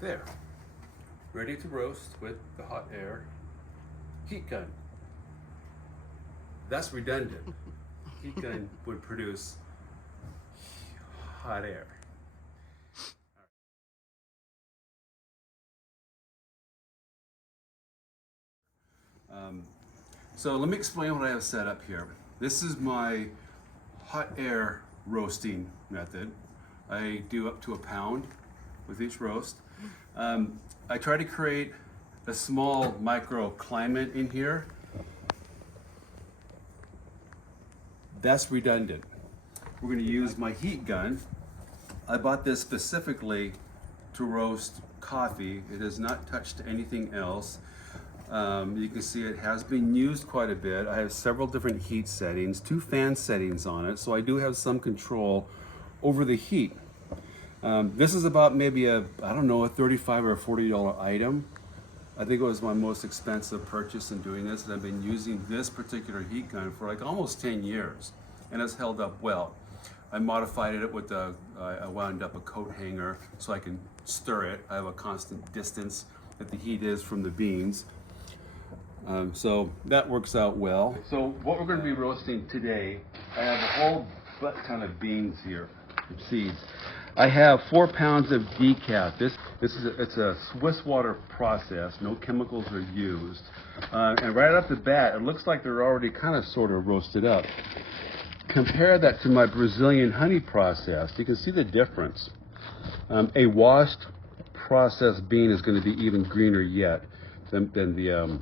There, ready to roast with the hot air heat gun. That's redundant. Heat gun would produce hot air. So let me explain what I have set up here. This is my hot air roasting method. I do up to a pound with each roast. I try to create a small microclimate in here. That's redundant. We're going to use my heat gun. I bought this specifically to roast coffee. It has not touched anything else. You can see it has been used quite a bit. I have several different heat settings, 2 fan settings on it, so I do have some control over the heat. This is about maybe a $35 or $40 item. I think it was my most expensive purchase in doing this, and I've been using this particular heat gun for like almost 10 years, and it's held up well. I modified it with I wound up a coat hanger so I can stir it. I have a constant distance that the heat is from the beans. So that works out well. So what we're going to be roasting today, I have a whole butt ton of beans here, seeds. I have 4 pounds of decaf. It's a Swiss water process. No chemicals are used. And right off the bat, it looks like they're already kind of sort of roasted up. Compare that to my Brazilian honey process. You can see the difference. A washed processed bean is going to be even greener yet than the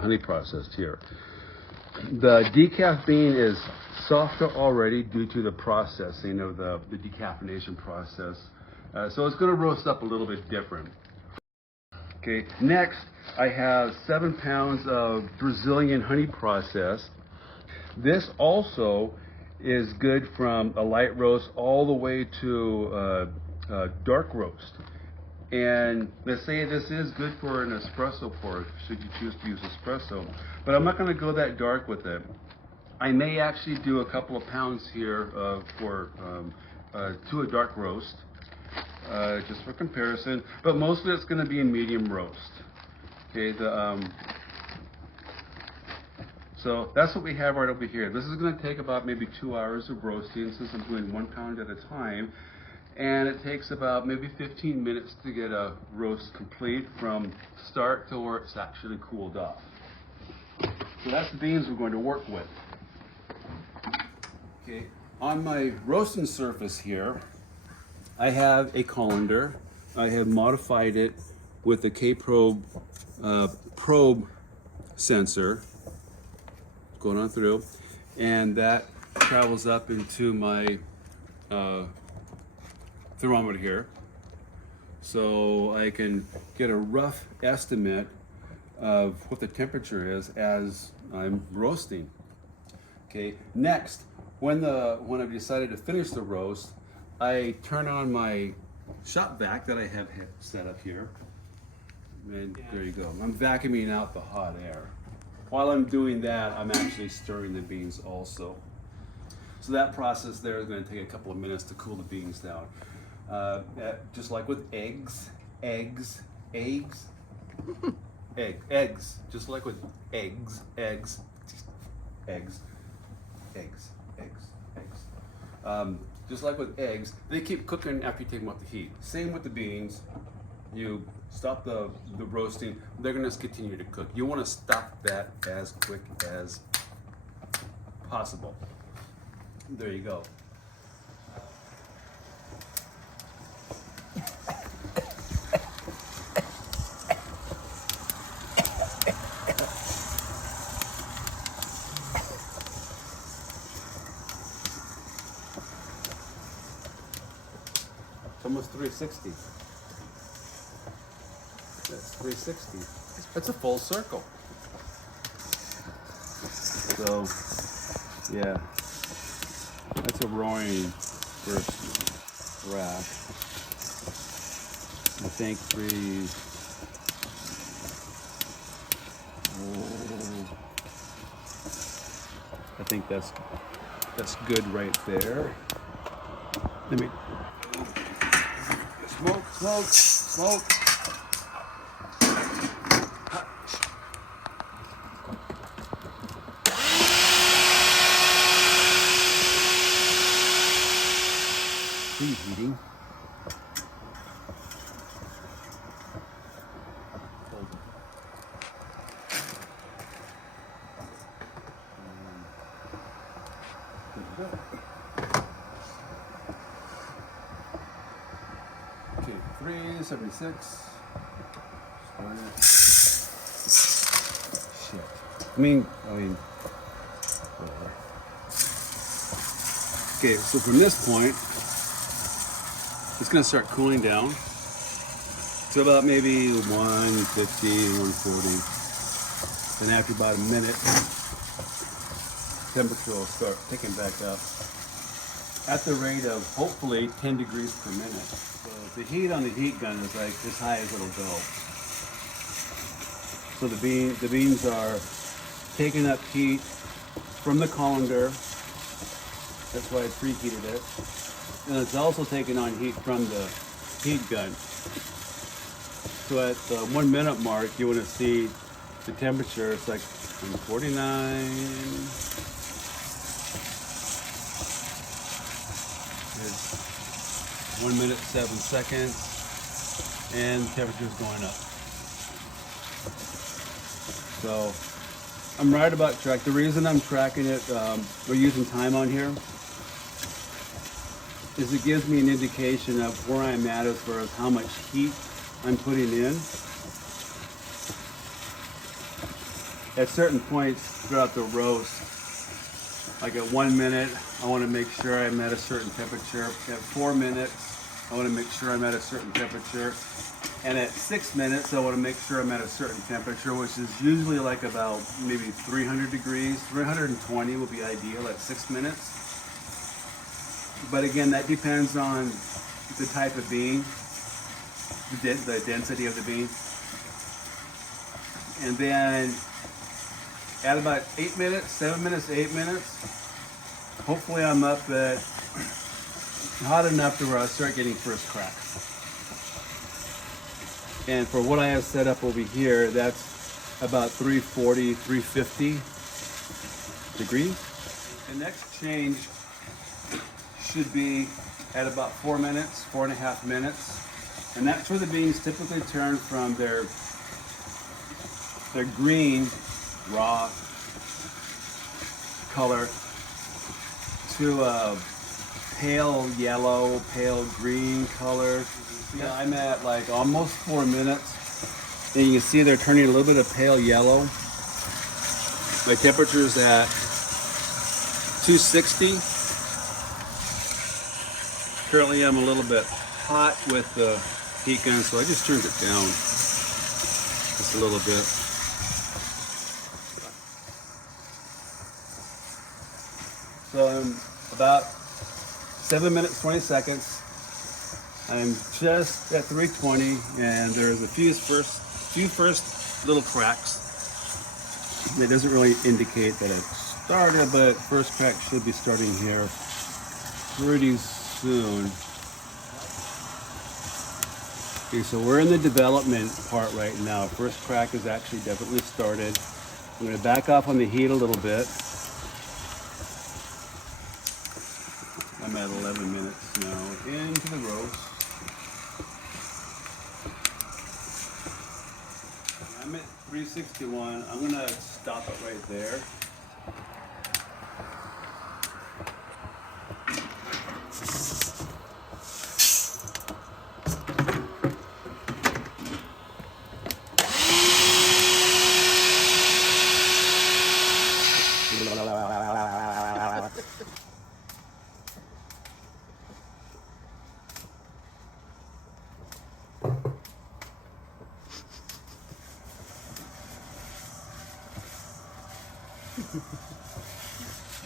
honey processed here. The decaf bean is softer already due to the processing of the decaffeination process. So it's going to roast up a little bit different. Okay, next I have 7 pounds of Brazilian honey processed. This also is good from a light roast all the way to dark roast. And let's say this is good for an espresso pour, should you choose to use espresso. But I'm not going to go that dark with it. I may actually do a couple of pounds here to a dark roast, just for comparison. But mostly it's going to be a medium roast. Okay, so that's what we have right over here. This is going to take about maybe 2 hours of roasting since I'm doing 1 pound at a time. And it takes about maybe 15 minutes to get a roast complete from start to where it's actually cooled off. So that's the beans we're going to work with. Okay, on my roasting surface here, I have a colander. I have modified it with a K-probe probe sensor going on through, and that travels up into my thermometer here, so I can get a rough estimate of what the temperature is as I'm roasting. Okay, next, when I've decided to finish the roast, I turn on my shop vac that I have set up here, and there you go. I'm vacuuming out the hot air. While I'm doing that, I'm actually stirring the beans also. So that process there is going to take a couple of minutes to cool the beans down. Just like with eggs, just like with eggs. Just like with eggs, they keep cooking after you take them off the heat. Same with the beans. You stop the roasting. They're gonna continue to cook. You wanna stop that as quick as possible. There you go. It's almost 360. That's 360. That's a full circle. So, yeah, that's a roaring first rack. I think I think that's good right there. Let me smoke. Preheating. Okay, 376. Shit. I mean. Okay, so from this point, it's going to start cooling down to about maybe 150, 140. Then after about a minute, temperature will start picking back up at the rate of hopefully 10 degrees per minute. So the heat on the heat gun is like as high as it'll go. So the beans are taking up heat from the colander. That's why I preheated it. And it's also taking on heat from the heat gun. So at the 1 minute mark, you want to see the temperature. It's like 49. It's 1 minute, 7 seconds. And the temperature's going up. So I'm right about track. The reason I'm tracking it, we're using time on here, is it gives me an indication of where I'm at as far as how much heat I'm putting in. At certain points throughout the roast, like at 1 minute, I want to make sure I'm at a certain temperature. At 4 minutes, I want to make sure I'm at a certain temperature. And at 6 minutes, I want to make sure I'm at a certain temperature, which is usually like about maybe 300 degrees. 320 will be ideal at 6 minutes. But again, that depends on the type of bean, the density of the bean. And then at about 8 minutes, 7 minutes, 8 minutes, hopefully I'm up at hot enough to where I start getting first cracks. And for what I have set up over here, that's about 340, 350 degrees. The next change should be at about 4 minutes, 4.5 minutes. And that's where the beans typically turn from their green, raw color to a pale yellow, pale green color. Yeah, I'm at like almost 4 minutes. And you can see they're turning a little bit of pale yellow. My temperature's at 260. Currently I'm a little bit hot with the heat gun, so I just turned it down just a little bit. So I'm about 7 minutes, 20 seconds. I'm just at 320, and there's a few first little cracks. It doesn't really indicate that it started, but first crack should be starting here pretty soon. Okay, so we're in the development part right now. First crack is actually definitely started. I'm going to back off on the heat a little bit. I'm at 11 minutes now into the roast. 361. I'm gonna stop it right there.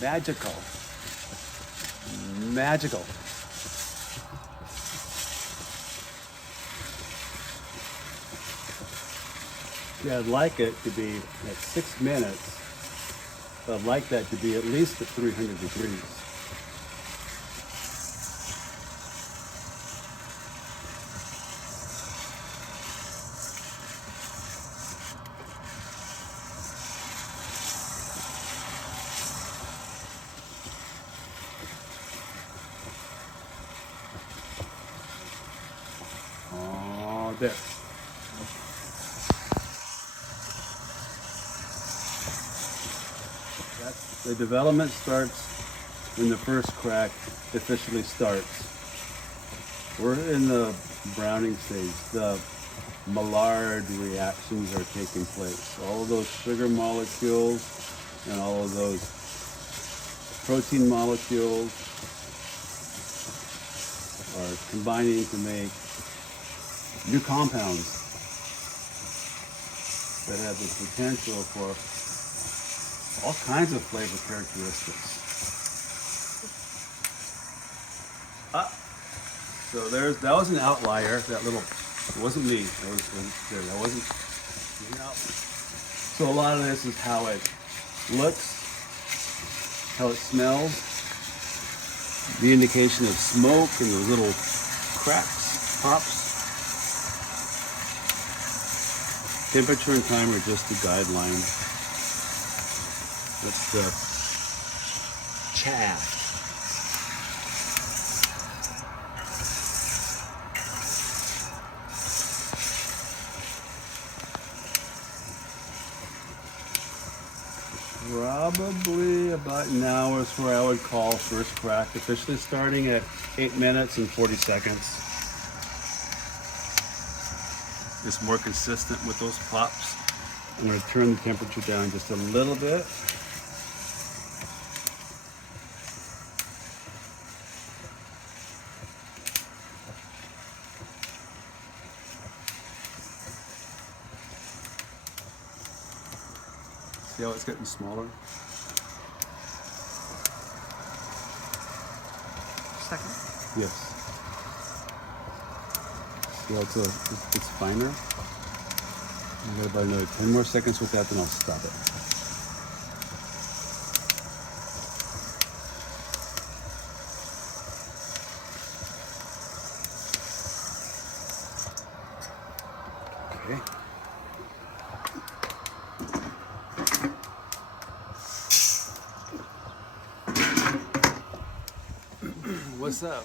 Magical. Magical. Yeah, I'd like it to be at 6 minutes. I'd like that to be at least at 300 degrees. Oh, there. The development starts when the first crack officially starts. We're in the browning stage. The Maillard reactions are taking place. All of those sugar molecules and all of those protein molecules are combining to make new compounds that have the potential for all kinds of flavor characteristics. So that was an outlier. That little, it wasn't me. That wasn't. So a lot of this is how it looks, how it smells, the indication of smoke and the little cracks, pops. Temperature and time are just a guideline. That's the chaff. Probably about an hour is where I would call first crack, officially starting at 8 minutes and 40 seconds. It's more consistent with those pops. I'm going to turn the temperature down just a little bit. See how it's getting smaller? Second. Yes. See how it's finer? I've got about another 10 more seconds with that, then I'll stop it. Okay. What's up?